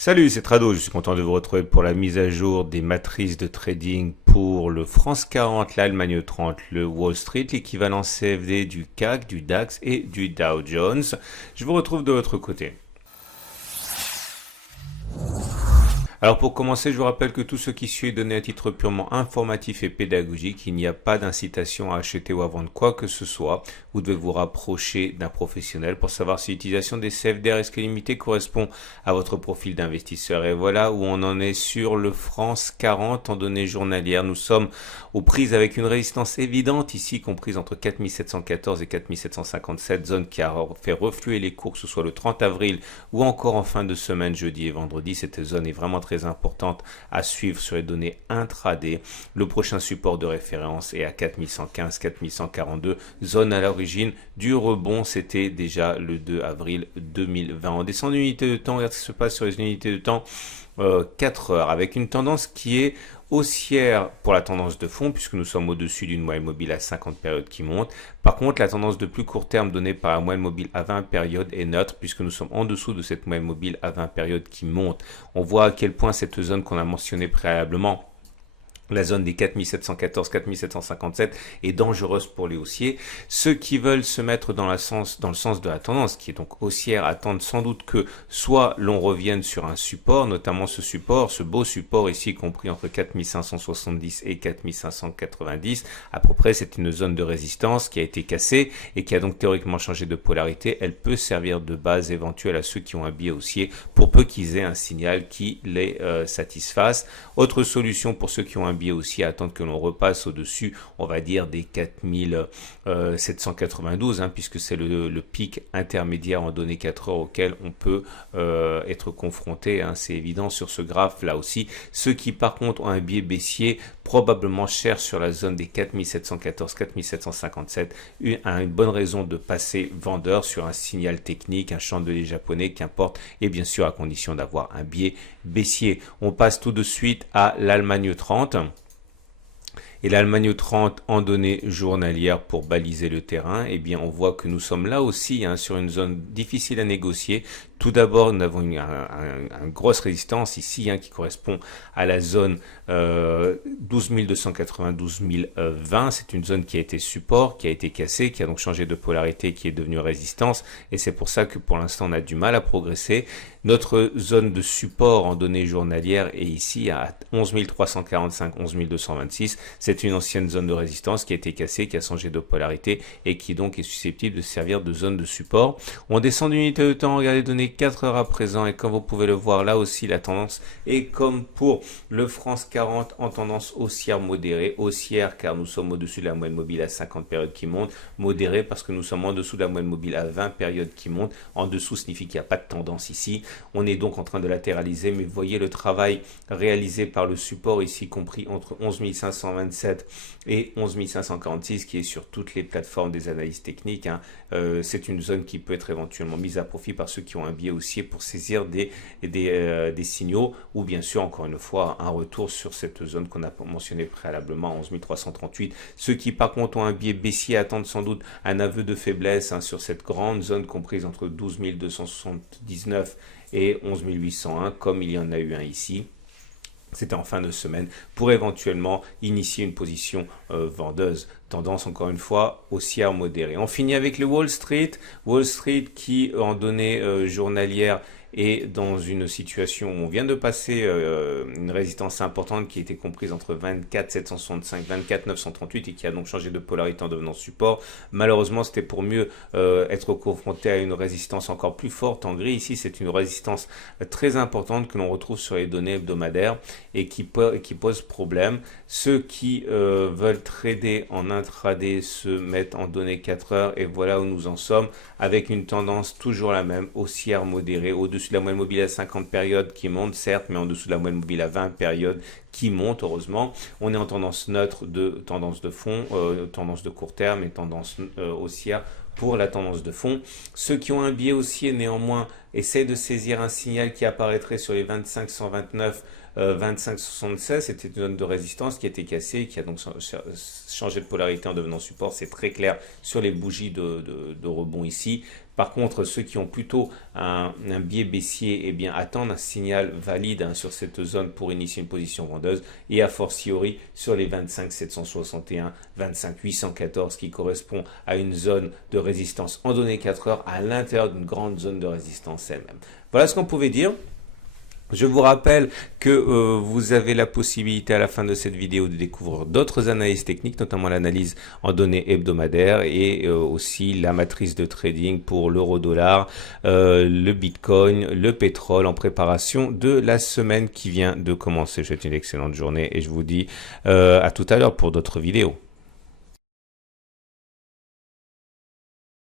Salut, c'est Trado, je suis content de vous retrouver pour la mise à jour des matrices de trading pour le France 40, l'Allemagne 30, le Wall Street, l'équivalent CFD du CAC, du DAX et du Dow Jones. Je vous retrouve de l'autre côté. Alors pour commencer, je vous rappelle que tout ce qui suit est donné à titre purement informatif et pédagogique. Il n'y a pas d'incitation à acheter ou à vendre quoi que ce soit. Vous devez vous rapprocher d'un professionnel pour savoir si l'utilisation des CFD à risque limité correspond à votre profil d'investisseur. Et voilà où on en est sur le France 40 en données journalières. Nous sommes aux prises avec une résistance évidente ici, comprise entre 4714 et 4757, zone qui a fait refluer les cours, que ce soit le 30 avril ou encore en fin de semaine, jeudi et vendredi. Cette zone est vraiment très importante à suivre sur les données intraday. Le prochain support de référence est à 4115, 4142, zone à l'origine du rebond, c'était déjà le 2 avril 2020. On descend d'unité de temps, regarde ce qui se passe sur les unités de temps, 4 heures, avec une tendance qui est haussière pour la tendance de fond, puisque nous sommes au-dessus d'une moyenne mobile à 50 périodes qui monte. Par contre, la tendance de plus court terme donnée par la moyenne mobile à 20 périodes est neutre, puisque nous sommes en dessous de cette moyenne mobile à 20 périodes qui monte. On voit à quel point cette zone qu'on a mentionnée préalablement, la zone des 4714, 4757 est dangereuse pour les haussiers. Ceux qui veulent se mettre dans le sens de la tendance, qui est donc haussière, attendent sans doute que soit l'on revienne sur un support, notamment ce support, ce beau support ici compris entre 4570 et 4590. À peu près, c'est une zone de résistance qui a été cassée et qui a donc théoriquement changé de polarité. Elle peut servir de base éventuelle à ceux qui ont un biais haussier pour peu qu'ils aient un signal qui les satisfasse. Autre solution pour ceux qui ont un biais aussi à attendre que l'on repasse au-dessus, on va dire des 4792, puisque c'est le pic intermédiaire en données 4 heures auquel on peut être confronté. C'est évident sur ce graphe là aussi. Ceux qui par contre ont un biais baissier probablement cherchent sur la zone des 4714, 4757 une bonne raison de passer vendeur sur un signal technique, un chandelier japonais, qu'importe, et bien sûr à condition d'avoir un biais baissier. On passe tout de suite à l'Allemagne 30. Et l'Allemagne 30 en données journalières pour baliser le terrain, eh bien on voit que nous sommes là aussi sur une zone difficile à négocier. Tout d'abord, nous avons une grosse résistance ici qui correspond à la zone 12 280, 12 020. C'est une zone qui a été support, qui a été cassée, qui a donc changé de polarité, qui est devenue résistance. Et c'est pour ça que pour l'instant, on a du mal à progresser. Notre zone de support en données journalières est ici à 11 345, 11 226. C'est une ancienne zone de résistance qui a été cassée, qui a changé de polarité et qui donc est susceptible de servir de zone de support. On descend d'unité de temps, regardez les données 4 heures à présent, et comme vous pouvez le voir là aussi, la tendance est comme pour le France 40 en tendance haussière modérée, haussière car nous sommes au-dessus de la moyenne mobile à 50 périodes qui monte, modérée parce que nous sommes en dessous de la moyenne mobile à 20 périodes qui monte. En dessous signifie qu'il n'y a pas de tendance ici. On est donc en train de latéraliser, mais vous voyez le travail réalisé par le support ici compris entre 11 527 et 11 546 qui est sur toutes les plateformes des analyses techniques. C'est une zone qui peut être éventuellement mise à profit par ceux qui ont un biais haussier pour saisir des signaux, ou bien sûr encore une fois un retour sur cette zone qu'on a mentionné préalablement, 11 338. Ceux qui par contre ont un biais baissier attendent sans doute un aveu de faiblesse sur cette grande zone comprise entre 12 279 et 11 801, comme il y en a eu un ici. C'était en fin de semaine pour éventuellement initier une position vendeuse. Tendance encore une fois haussière modérée. On finit avec le Wall Street. Wall Street qui en données journalières est dans une situation où on vient de passer une résistance importante qui était comprise entre 24 765, 24 938 et qui a donc changé de polarité en devenant support. Malheureusement, c'était pour mieux être confronté à une résistance encore plus forte en gris. Ici, c'est une résistance très importante que l'on retrouve sur les données hebdomadaires et qui pose problème. Ceux qui veulent trader en intraday se mettent en données 4 heures et voilà où nous en sommes avec une tendance toujours la même, haussière modérée, au-dessus de la moyenne mobile à 50 périodes qui monte certes, mais en dessous de la moyenne mobile à 20 périodes qui monte heureusement. On est en tendance neutre de tendance de fond, tendance de court terme et tendance haussière pour la tendance de fond. Ceux qui ont un biais haussier néanmoins essayent de saisir un signal qui apparaîtrait sur les 25 129 25,76, c'était une zone de résistance qui a été cassée, qui a donc changé de polarité en devenant support. C'est très clair sur les bougies de rebond ici. Par contre, ceux qui ont plutôt un biais baissier, eh bien, attendent un signal valide hein, sur cette zone pour initier une position vendeuse et a fortiori sur les 25 761, 25 814 qui correspond à une zone de résistance en données 4 heures à l'intérieur d'une grande zone de résistance elle-même. Voilà ce qu'on pouvait dire. Je vous rappelle que vous avez la possibilité à la fin de cette vidéo de découvrir d'autres analyses techniques, notamment l'analyse en données hebdomadaires et aussi la matrice de trading pour l'euro-dollar, le bitcoin, le pétrole en préparation de la semaine qui vient de commencer. Je vous souhaite une excellente journée et je vous dis à tout à l'heure pour d'autres vidéos.